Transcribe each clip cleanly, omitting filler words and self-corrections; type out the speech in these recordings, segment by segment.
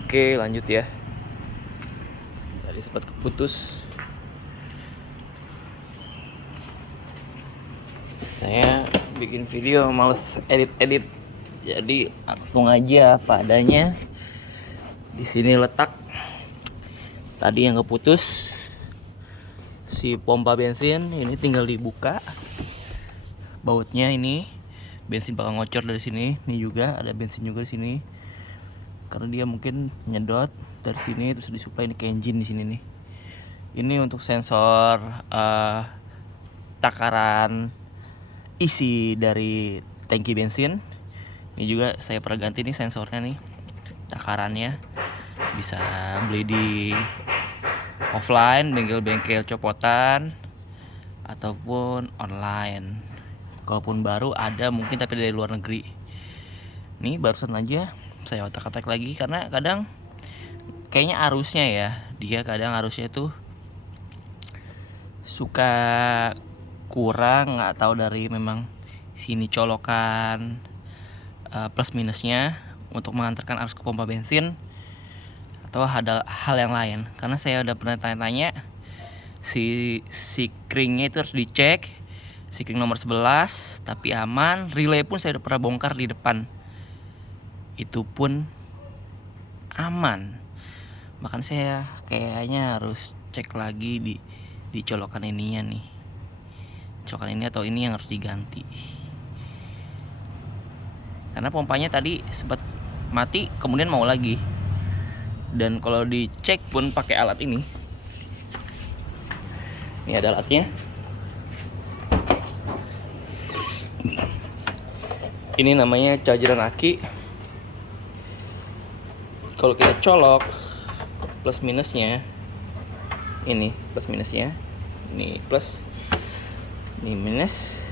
Oke, lanjut ya. Tadi sempat keputus. Saya bikin video males edit, jadi langsung aja apa adanya. Di sini letak tadi yang keputus si pompa bensin, ini tinggal dibuka bautnya. Ini bensin bakal ngocor dari sini. Ini juga ada bensin juga di sini, karena dia mungkin nyedot dari sini terus disuplai ini ke engine di sini nih. Ini untuk sensor takaran isi dari tangki bensin. Ini juga saya pernah ganti nih sensornya nih, takarannya. Bisa beli di offline, bengkel-bengkel copotan, ataupun online. Kalaupun baru ada mungkin, tapi dari luar negeri. Nih barusan aja saya otak-atik lagi, karena kadang kayaknya arusnya ya, dia kadang arusnya tuh suka kurang, nggak tahu dari memang sini colokan plus minusnya untuk mengantarkan arus ke pompa bensin, atau ada hal yang lain. Karena saya udah pernah tanya-tanya, si kringnya itu harus dicek, si kring nomor 11 tapi aman. Relay pun saya udah pernah bongkar di depan, itu pun aman. Bahkan saya kayaknya harus cek lagi di colokan ininya nih, colokan ini atau ini yang harus diganti, karena pompanya tadi sempat mati kemudian mau lagi. Dan kalau dicek pun pakai alat ini ada alatnya. Ini namanya chargeran aki. Kalau kita colok plus minusnya, ini plus minusnya, ini plus, ini minus,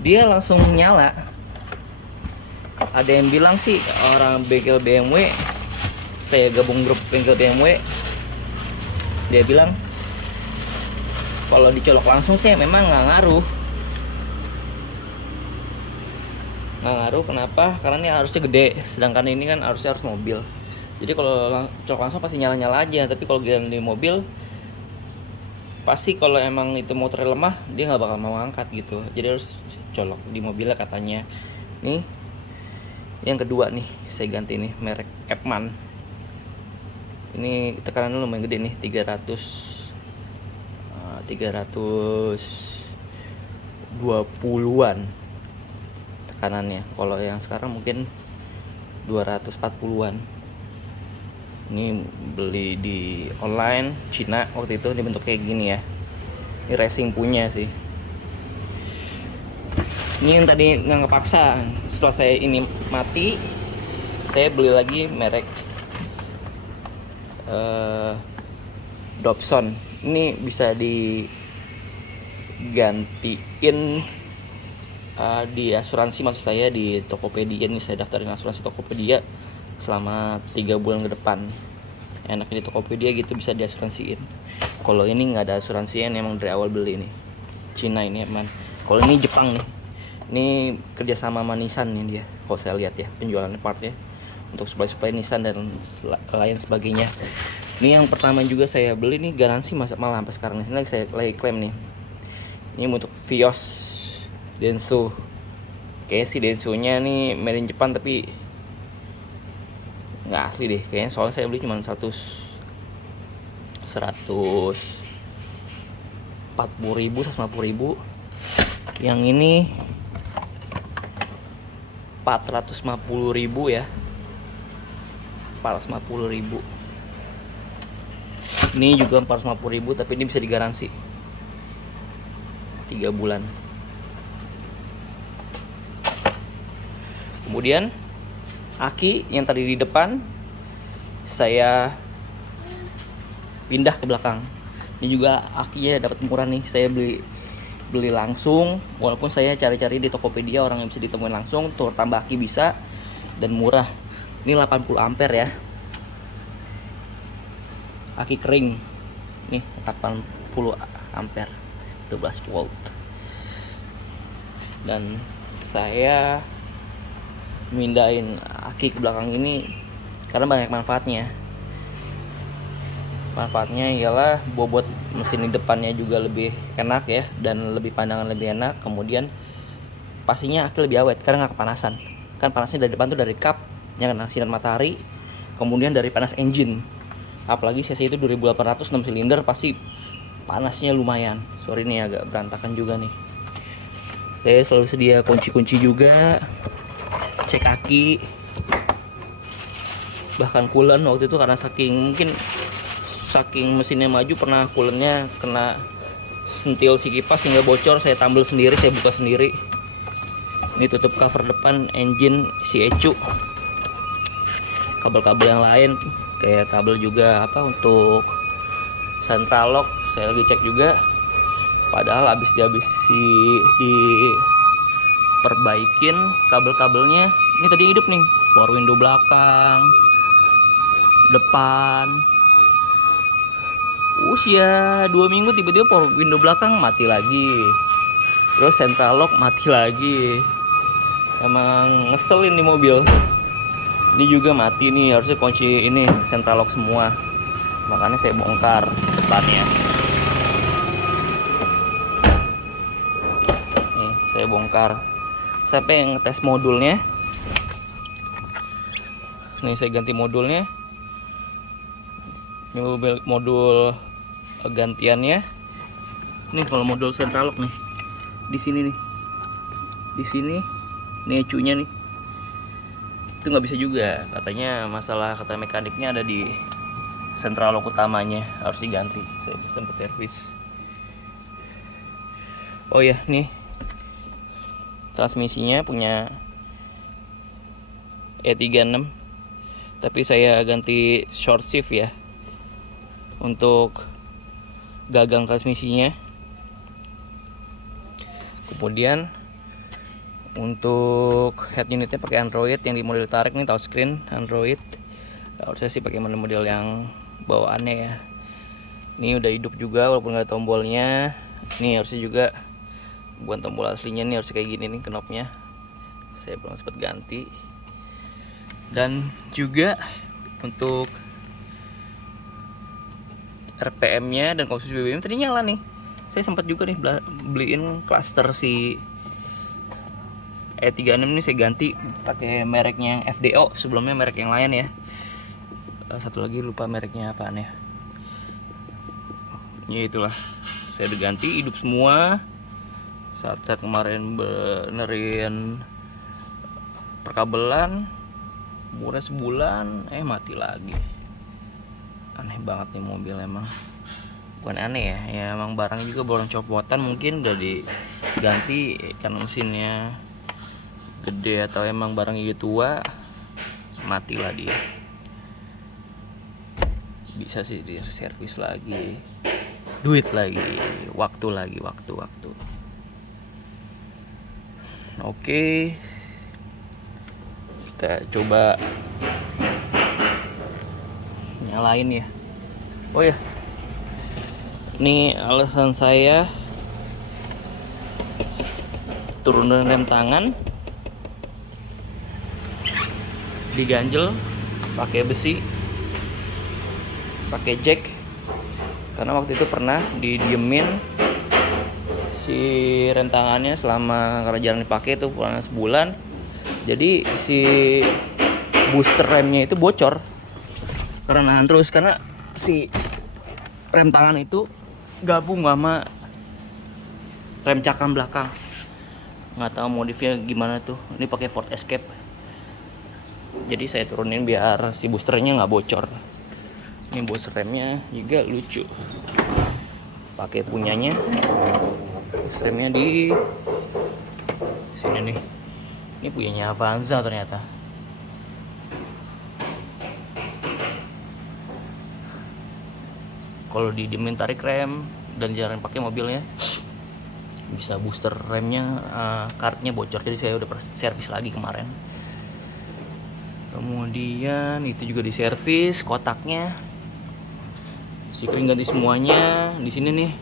dia langsung nyala. Ada yang bilang sih orang bengkel BMW, saya gabung grup bengkel BMW, dia bilang kalau dicolok langsung sih memang nggak ngaruh. Kenapa? Karena ini harusnya gede, sedangkan ini kan harusnya harus mobil. Jadi kalau colok langsung pasti nyala-nyala aja. Tapi kalau di mobil pasti, kalau emang itu motornya lemah, dia nggak bakal mau angkat gitu. Jadi harus colok di mobilnya katanya. Nih yang kedua nih, saya ganti nih, merek Epman. Ini tekanannya lumayan gede nih, 320-an tekanannya. Kalau yang sekarang mungkin 240-an. Ini beli di online Cina waktu itu, dibentuk kayak gini ya. Ini racing punya sih. Ini yang tadi nggak kepaksa, setelah saya ini mati, saya beli lagi merek Dobson. Ini bisa digantiin di asuransi, maksud saya di Tokopedia. Nih saya daftarin asuransi Tokopedia selama 3 bulan ke depan. Enaknya di Tokopedia gitu, bisa diasuransiin. Kalau ini nggak ada asuransinya, emang dari awal beli nih Cina ini emang. Kalau ini Jepang nih, ini kerjasama sama Nissan nih dia, kalau saya lihat ya penjualannya partnya untuk supply Nissan dan lain sebagainya. Ini yang pertama juga saya beli nih, garansi malah sampai sekarang. Ini saya lagi klaim nih. Ini untuk Vios Denso. Kayaknya si Denso-nya nih made in Jepang, tapi nggak asli deh kayaknya, soalnya saya beli cuma 140.000, 150.000. Yang ini 450.000 ya, 450.000. Ini juga 450.000, tapi ini bisa digaransi 3 bulan. Kemudian aki yang tadi di depan saya pindah ke belakang. Ini juga akinya dapat murah nih, saya beli langsung. Walaupun saya cari-cari di Tokopedia orang yang bisa ditemuin langsung, tuh tambah aki bisa dan murah. Ini 80 ampere ya, aki kering nih, 80 ampere, 12 volt. Dan saya mindahin aki ke belakang ini karena banyak manfaatnya. Manfaatnya ialah bobot mesin di depannya juga lebih enak ya, dan lebih pandangan lebih enak. Kemudian pastinya aki lebih awet karena nggak kepanasan. Kan panasnya dari depan tuh dari kap yang kena sinar matahari, kemudian dari panas engine. Apalagi cc itu 2800 6 silinder, pasti panasnya lumayan. Sorry nih agak berantakan juga nih. Saya selalu sedia kunci-kunci juga, cek aki, bahkan coolant waktu itu karena saking mesinnya maju, pernah coolant-nya kena sentil si kipas sehingga bocor. Saya tambal sendiri, saya buka sendiri. Ini tutup cover depan engine si ECU. Kabel-kabel yang lain kayak kabel juga untuk central lock saya lagi cek juga, padahal habis diperbaikin kabel-kabelnya. Ini tadi hidup nih, power window belakang, depan. Usia 2 minggu tiba-tiba power window belakang mati lagi, terus central lock mati lagi. Emang ngeselin nih mobil. Ini juga mati nih, harusnya kunci ini central lock semua, makanya saya bongkar depannya. Nih saya bongkar, sampai ngetes modulnya. Nih saya ganti modulnya. Ini modul gantiannya. Ini kalau modul central lock nih, di sini nih, di sini nih ECU-nya nih, itu nggak bisa juga katanya. Masalah kata mekaniknya ada di central lock utamanya, harus diganti. Saya pesen ke servis. Oh ya, nih transmisinya punya E36, tapi saya ganti short shift ya untuk gagang transmisinya. Kemudian untuk head unitnya pakai Android yang di model tarik nih, touchscreen Android. Harusnya sih pakai model yang bawaannya ya. Ini udah hidup juga walaupun nggak ada tombolnya. Ini harusnya juga bukan tombol aslinya, nih harusnya kayak gini nih knopnya. Saya belum sempat ganti. Dan juga untuk RPM-nya dan konsumsi BBM tadi nyala nih. Saya sempat juga nih beliin cluster si E36 ini, saya ganti pakai mereknya yang FDO, sebelumnya merek yang lain ya. Satu lagi lupa mereknya apaan ya. Ya itulah, saya udah ganti, hidup semua. Saat kemarin benerin perkabelan, umurnya sebulan, mati lagi. Aneh banget nih mobil emang. Bukan aneh ya emang barangnya juga borong copotan, mungkin udah diganti karena mesinnya gede atau emang barangnya tua, matilah dia. Bisa sih di servis lagi, duit lagi, waktu lagi, waktu. Oke, kita coba nyalain ya. Oh ya, ini alasan saya turunan rem tangan diganjel pakai besi, pakai jack, karena waktu itu pernah didiemin si rem tangannya selama karena jarang dipakai itu kurang sebulan. Jadi si booster remnya itu bocor karena nahan terus, karena si rem tangan itu gabung sama rem cakram belakang. Nggak tahu modifnya gimana tuh. Ini pakai Ford Escape. Jadi saya turunin biar si boosternya nggak bocor. Ini booster remnya juga lucu. Pakai punyanya. Booster remnya di sini nih. Ini punyanya Avanza ternyata. Kalau didiemin tarik rem dan jarang pakai mobilnya, bisa booster remnya kartnya bocor. Jadi saya udah servis lagi kemarin. Kemudian itu juga diservis kotaknya, sikring ganti semuanya. Di sini nih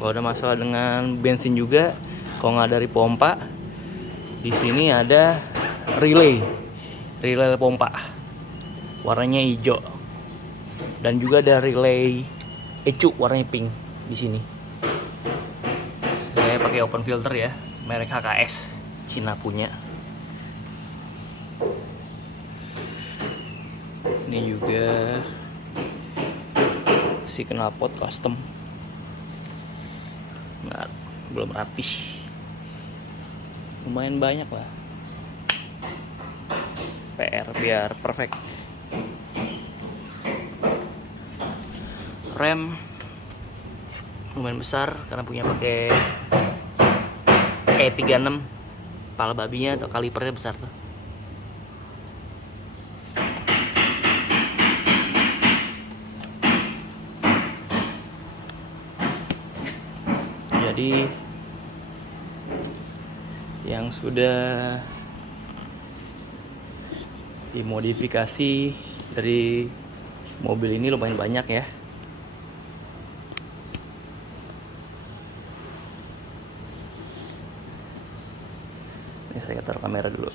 kalau ada masalah dengan bensin juga, kalau nggak dari pompa, di sini ada relay pompa warnanya hijau, dan juga ada relay ECU warnanya pink di sini. Saya pakai open filter ya, merek HKS, Cina punya. Ini juga si knalpot custom. Nah, belum rapih. Lumayan banyak lah. PR biar perfect. Rem lumayan besar karena punya pakai E36. Pala babinya atau kalipernya besar tuh. Jadi yang sudah dimodifikasi dari mobil ini lumayan banyak ya. Ini saya taruh kamera dulu.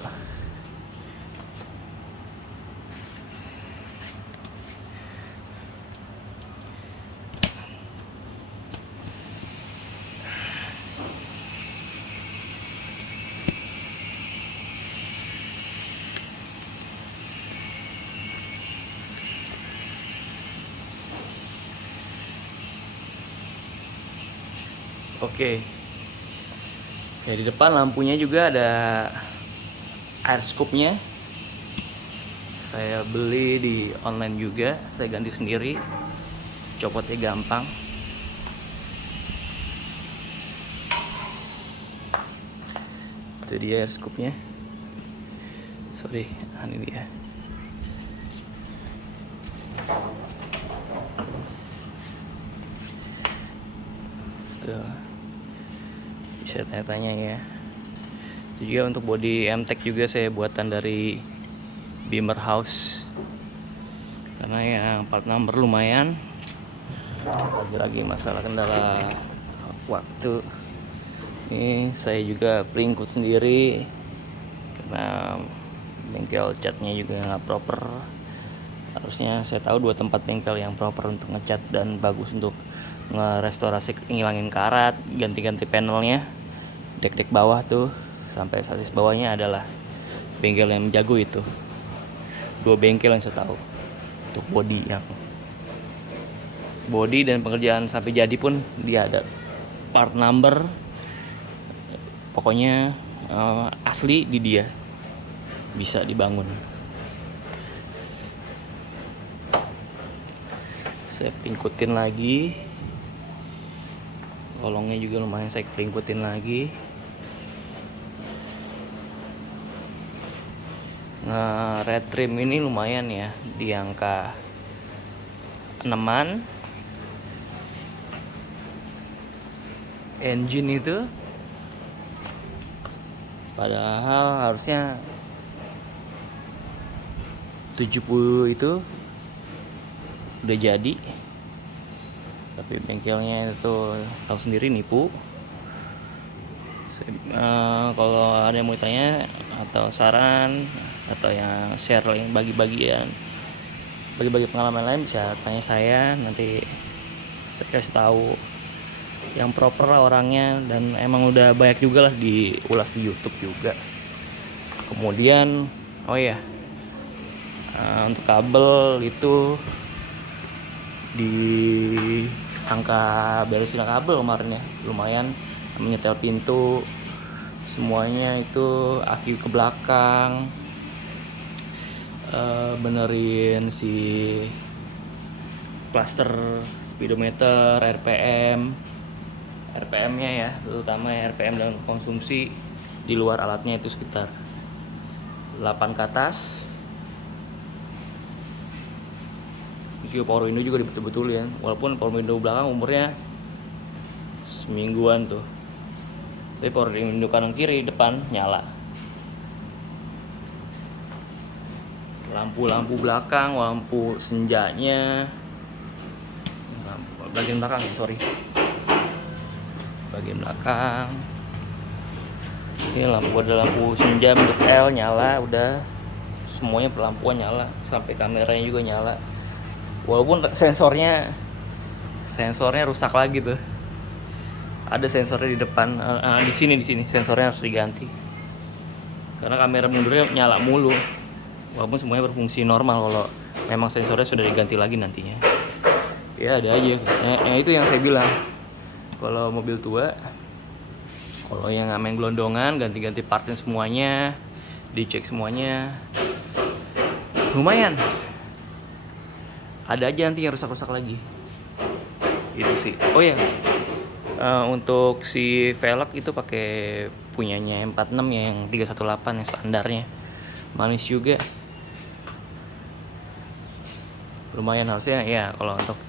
Oke. Ya, di depan lampunya juga ada air scoop-nya. Saya beli di online juga, saya ganti sendiri. Copotnya gampang. Itu dia air scoop-nya. Sorry, ini dia. Tuh. Bisa tanya-tanya ya. Itu juga untuk body MTEK juga saya buatan dari Beamer House, karena yang part number lumayan. Lagi-lagi masalah kendala waktu. Ini saya juga pelingkut sendiri karena bengkel catnya juga nggak proper. Harusnya saya tahu 2 tempat bengkel yang proper untuk ngecat dan bagus untuk ngerestorasi, ngilangin karat, ganti-ganti panelnya, dek-dek bawah tuh sampai sasis bawahnya adalah bengkel yang jago itu. 2 bengkel yang saya tahu untuk body dan pengerjaan sampai jadi pun dia ada part number, pokoknya asli di dia, bisa dibangun. Saya pelingkutin lagi, kolongnya juga lumayan saya pelingkutin lagi. Nah, red trim ini lumayan ya, di angka 6-an. Engine itu padahal harusnya 70 itu udah jadi, tapi bengkelnya itu tahu sendiri nipu. Kalau ada yang mau tanya atau saran atau yang share yang bagi-bagi pengalaman lain, bisa tanya saya, nanti saya kasih tahu yang proper lah orangnya, dan emang udah banyak juga lah diulas di YouTube juga. Kemudian untuk kabel itu di angka beresin kabel kemarin ya, lumayan menyetel pintu semuanya itu, aki ke belakang, benerin si cluster speedometer, RPM-nya ya, terutama RPM dan konsumsi di luar alatnya itu sekitar 8 ke atas. Juga power window juga dibetul-betul ya, walaupun power window belakang umurnya semingguan tuh, tapi power window kanan kiri depan nyala. Lampu belakang, lampu senjanya, bagian belakang bagian belakang ini ada lampu senja bentuk L nyala, udah semuanya lampuan nyala, sampai kameranya juga nyala. Walaupun sensornya rusak lagi tuh. Ada sensornya di depan, di sini sensornya harus diganti. Karena kamera mundurnya nyala mulu. Walaupun semuanya berfungsi normal kalau memang sensornya sudah diganti lagi nantinya. Ya ada aja. Yang itu yang saya bilang. Kalau mobil tua, kalau yang main gelondongan, ganti-ganti partin semuanya, dicek semuanya, lumayan. Ada aja nanti yang rusak-rusak lagi. Itu sih. Oh ya, untuk si velg itu pakai punyanya M46 ya, yang 318 yang standarnya. Manis juga. Lumayan harusnya ya. Kalau untuk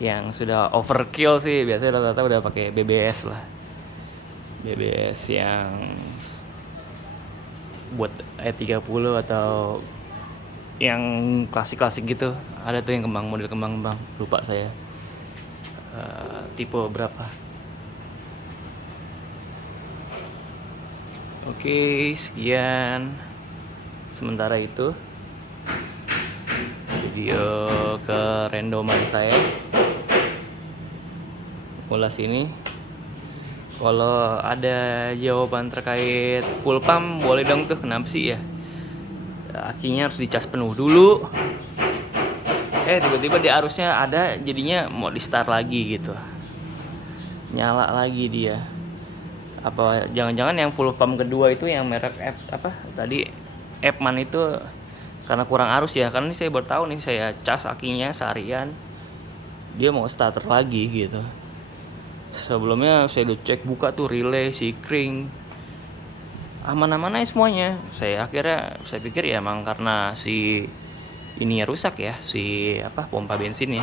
yang sudah overkill sih biasanya rata-rata udah pakai BBS lah. BBS yang buat E30 atau yang klasik-klasik gitu. Ada tuh yang model kembang, lupa saya tipe berapa. Oke, sekian sementara itu video kerendoman saya ulas ini. Kalau ada jawaban terkait full pump boleh dong tuh, kenapa sih ya akinya harus dicas penuh dulu, tiba-tiba di arusnya ada, jadinya mau di start lagi gitu, nyala lagi dia. Apa jangan-jangan yang full pump kedua itu yang merek Epman itu karena kurang arus ya? Karena ini saya baru tahu nih, saya cas akinya seharian dia mau starter lagi gitu. Sebelumnya saya udah cek buka tuh relay, sikring, aman-aman aja semuanya. Saya pikir ya emang karena si ininya rusak ya, si pompa bensinnya.